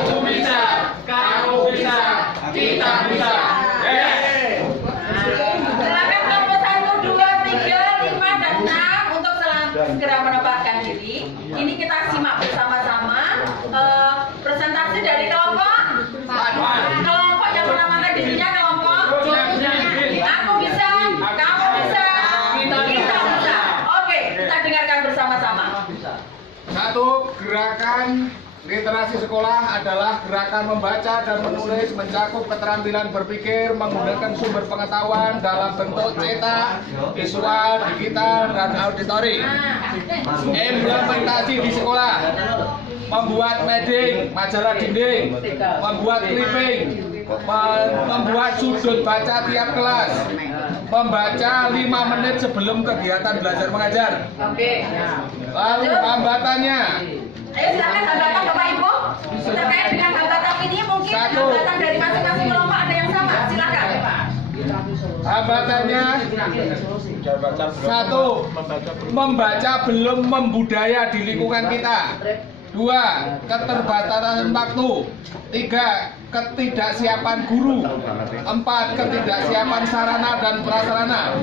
Aku bisa, kamu bisa, kita bisa. Silakan kelompok 1, 2, 3, 5, dan 6 untuk segera menempatkan diri. Ini kita simak bersama-sama presentasi dari kelompok yang menamakan dirinya kelompok Aku bisa, kamu bisa, kita bisa. Oke, kita dengarkan bersama-sama. 1. Gerakan literasi sekolah adalah gerakan membaca dan menulis mencakup keterampilan berpikir menggunakan sumber pengetahuan dalam bentuk cetak, visual, digital, dan auditori. Implementasi di sekolah: membuat mading, majalah dinding, membuat clipping, membuat sudut baca tiap kelas, membaca 5 menit sebelum kegiatan belajar mengajar. Oke. Lalu hambatannya: Ayo silakan hambatan Bapak Ibu. Terkait dengan hambatan ini mungkin hambatan dari masing-masing kelompok ada yang sama. Silakan. Hambatannya: 1. Membaca belum membudaya di lingkungan kita. 2. Keterbatasan waktu. 3. Ketidaksiapan guru. 4. Ketidaksiapan sarana dan prasarana.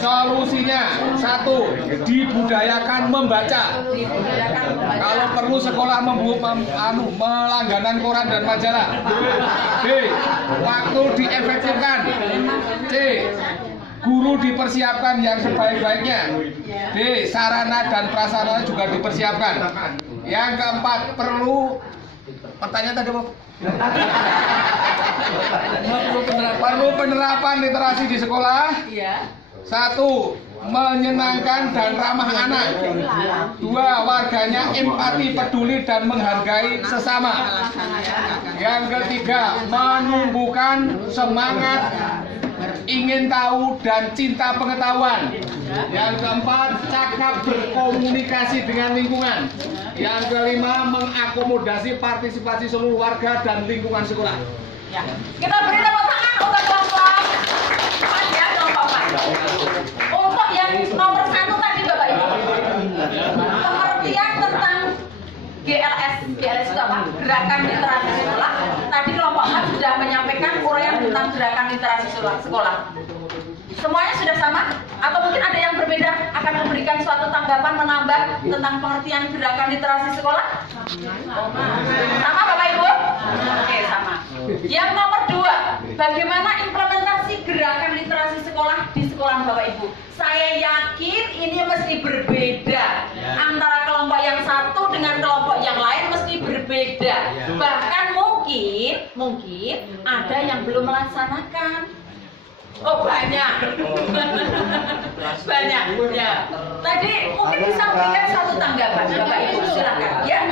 Solusinya: 1. Dibudayakan membaca. Kalau perlu sekolah melangganan koran dan majalah. B. Waktu diefektifkan. C. Guru dipersiapkan yang sebaik-baiknya. D. Sarana dan prasarana juga dipersiapkan. Yang keempat, pertanyaan tadi apa? Perlu penerapan literasi di sekolah. 1. Menyenangkan dan ramah anak. 2. Warganya empati, peduli, dan menghargai sesama. Yang ketiga, menumbuhkan semangat ingin tahu dan cinta pengetahuan. Yang keempat, cakap berkomunikasi dengan lingkungan. Yang kelima, mengakomodasi partisipasi seluruh warga dan lingkungan sekolah. Ya. Kita beri tepuk tangan untuk kelompok 4 ya, kelompok 4. Untuk yang nomor 1 tadi Bapak Ibu, pengertian tentang GLS itu apa? Gerakan literasi sekolah. Tadi kelompok 4 sudah menyampaikan uraian tentang gerakan literasi sekolah. Semuanya sudah sama? Atau mungkin ada yang berbeda akan memberikan suatu tanggapan menambah tentang pengertian gerakan literasi sekolah? Sama Bapak Ibu? Oke, sama. Yang nomor 2, bagaimana implementasi gerakan literasi sekolah di sekolah Bapak Ibu? Saya yakin ini mesti berbeda. Antara kelompok yang satu dengan kelompok yang lain mesti berbeda. Bahkan mungkin ada yang belum melaksanakan. Oh banyak, banyak ya. Tadi mungkin bisa memberikan satu tanggapan, Bapak Ibu silakan. Ya,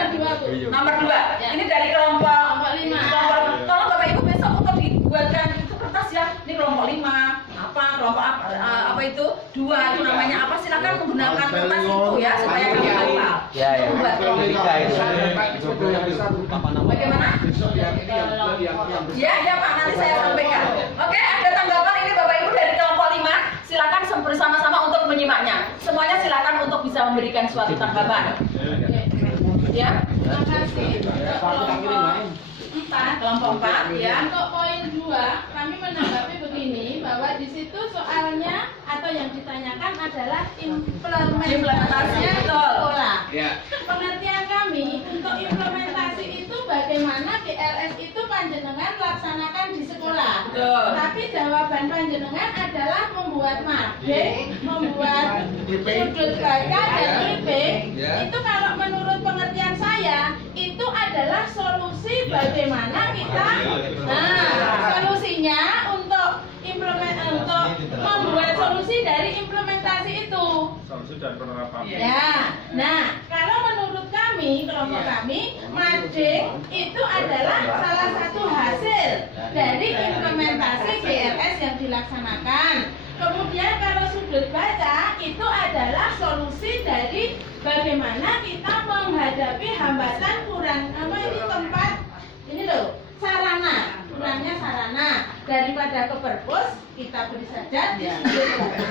nomor 2. Ini dari kelompok 5. Tolong Bapak Ibu besok untuk dibuatkan itu kertas ya. Ini kelompok 5. Kelompok apa itu? 2 itu namanya apa? Silakan menggunakan kertas itu ya supaya kamu hafal. Ya. Buat kelompok. Bagaimana? Ya Pak, nanti saya sampaikan. Oke, ada tanggapan ini Bapak Ibu dari kelompok 5. Silakan bersama-sama untuk menyimaknya. Semuanya silakan untuk bisa memberikan suatu tanggapan. Ya. Terima kasih. Kelompok 4 ya. Untuk poin 2, kami menanggapi begini bahwa di situ soalnya atau yang ditanyakan adalah implementasi sekolah. Pengertian kami untuk implementasi itu bagaimana GLS itu panjenengan laksanakan di sekolah. Tapi jawaban panjenengan adalah membuat mading, membuat sudut baca dan clipping. Itu kalau menurut pengertian saya itu adalah solusi bagaimana kita solusinya untuk membuat solusi dari implementasi itu. Solusi dan penerapan. Ya. Nah, kalau menurut kami, kelompok kami, mading itu adalah salah satu hasil dari implementasi GLS yang dilaksanakan. Kemudian kalau sudut baca itu adalah solusi dari bagaimana kita menghadapi hambatan sarana, kurangnya sarana. Daripada ke perpus kita beri saja di sudut baca.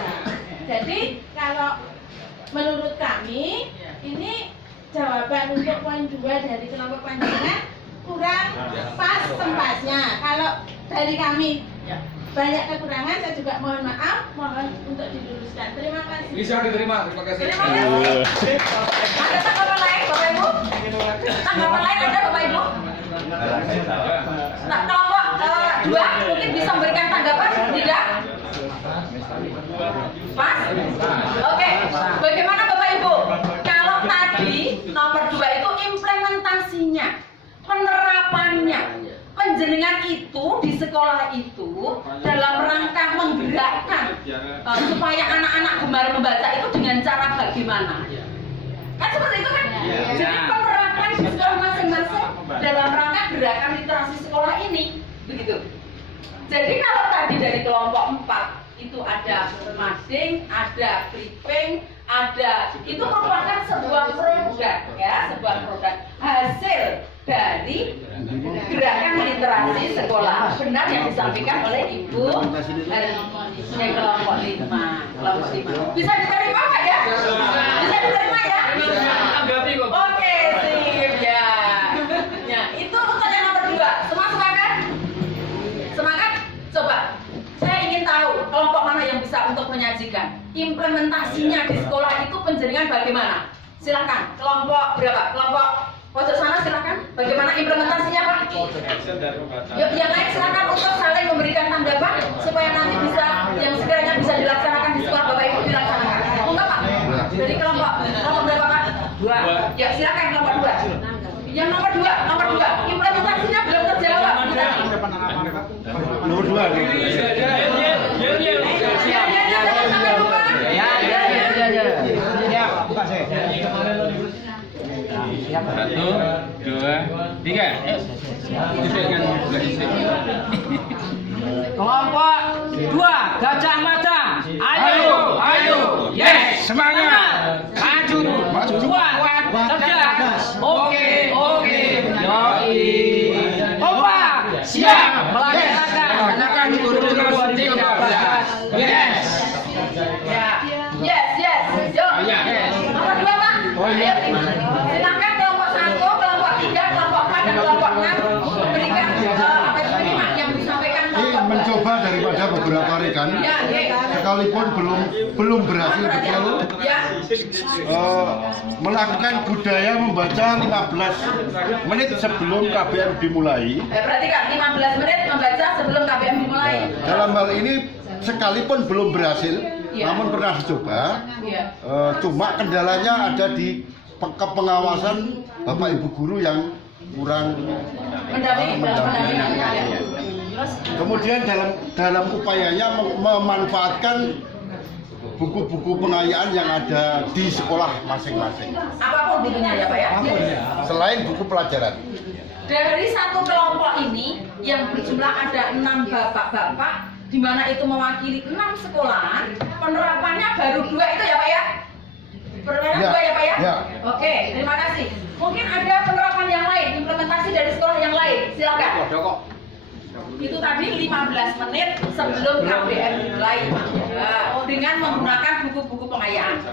Jadi kalau menurut kami ini jawaban untuk poin 2 dari kelompok panjenengan kurang pas tempatnya. Kalau dari kami banyak kekurangan, saya juga mohon maaf, mohon untuk diluruskan. Terima kasih. Bisa diterima, terima kasih. Terima kasih. Ada tanggapan lain Bapak Ibu? Tanggapan lain ada Bapak Ibu? Nah, kelompok dua mungkin bisa memberikan tanggapan, tidak? Pas? Oke. Bagaimana Bapak Ibu? Kalau tadi nomor 2 itu implementasinya, penerapannya, penjenengan itu di sekolah itu dalam rangka menggerakkan supaya anak-anak gemar membaca itu dengan cara bagaimana? Kan seperti itu kan? Jadi penerapan di sekolah masing-masing dalam rangka gerakan literasi sekolah ini, begitu. Jadi kalau tadi dari kelompok 4 itu ada mading, ada clipping, ada itu merupakan sebuah produk ya, sebuah produk hasil dari gerakan literasi sekolah. Benar yang disampaikan oleh Ibu kelompok 5. Kelompok 5. Bisa diterima nggak ya? Bisa diterima ya? Oke, sip ya. Ya, itu untuk yang nomor 2. Semua semangat? Semangat? Coba. Saya ingin tahu kelompok mana yang bisa untuk menyajikan implementasinya di sekolah itu penjaringan bagaimana? Silakan. Kelompok berapa? Kelompok pojok sana silakan. Bagaimana implementasinya Pak? Yuk, yang lain silakan untuk saling memberikan tanggapan supaya nanti bisa yang sekiranya bisa dilaksanakan di sekolah Bapak Ibu dilaksanakan. Enggak Pak? Dari kelompok berapa Pak? 2. Ya silakan kelompok 2. Yang nomor 2 implementasinya belum terjawab. Nomor 2 nih. Ya, buka saya. 1, 2, 3. Kelompok 2 Gajah Mada. Ayo. Yes, semangat. Maju. Kuat. Cerdas. Oke. Yoi. Kompak. Siap melaksanakan kurikulum 2013. Yes. Yes. Yuk. Nomor 2 Pak. Ayo. Silakan kelompok 1, kelompok 3, kelompok 4 dan kelompok 6 memberikan apa itu yang disampaikan kelompok 2. Mencoba daripada beberapa rekan, sekalipun belum berhasil betul, melakukan budaya membaca 15 menit sebelum KBM dimulai. Perhatikan 15 menit membaca sebelum KBM dimulai. Dalam hal ini sekalipun belum berhasil, namun pernah dicoba. Cuma kendalanya ada di pengawasan Bapak Ibu guru yang kurang mendampingi. Kemudian dalam upayanya memanfaatkan buku-buku pengayaan yang ada di sekolah masing-masing. Apapun bukunya ya Pak ya? Selain buku pelajaran. Dari satu kelompok ini yang berjumlah ada 6 bapak-bapak, di mana itu mewakili 6 sekolahan, penerapannya baru 2 itu ya Pak ya? Penerapan 2 ya Pak ya? Ya. Oke, terima kasih. Mungkin ada penerapan yang lain, implementasi dari sekolah yang lain, silakan. Itu tadi 15 menit sebelum KBM dimulai dengan menggunakan buku-buku pengayaan.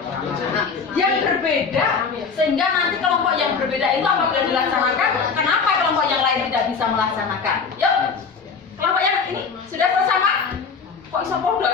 Nah, yang berbeda sehingga nanti kelompok yang berbeda itu apabila dilaksanakan, kenapa kelompok yang lain tidak bisa melaksanakan? Yuk, kelompok yang ini sudah selesai Pak? Kok bisa podo?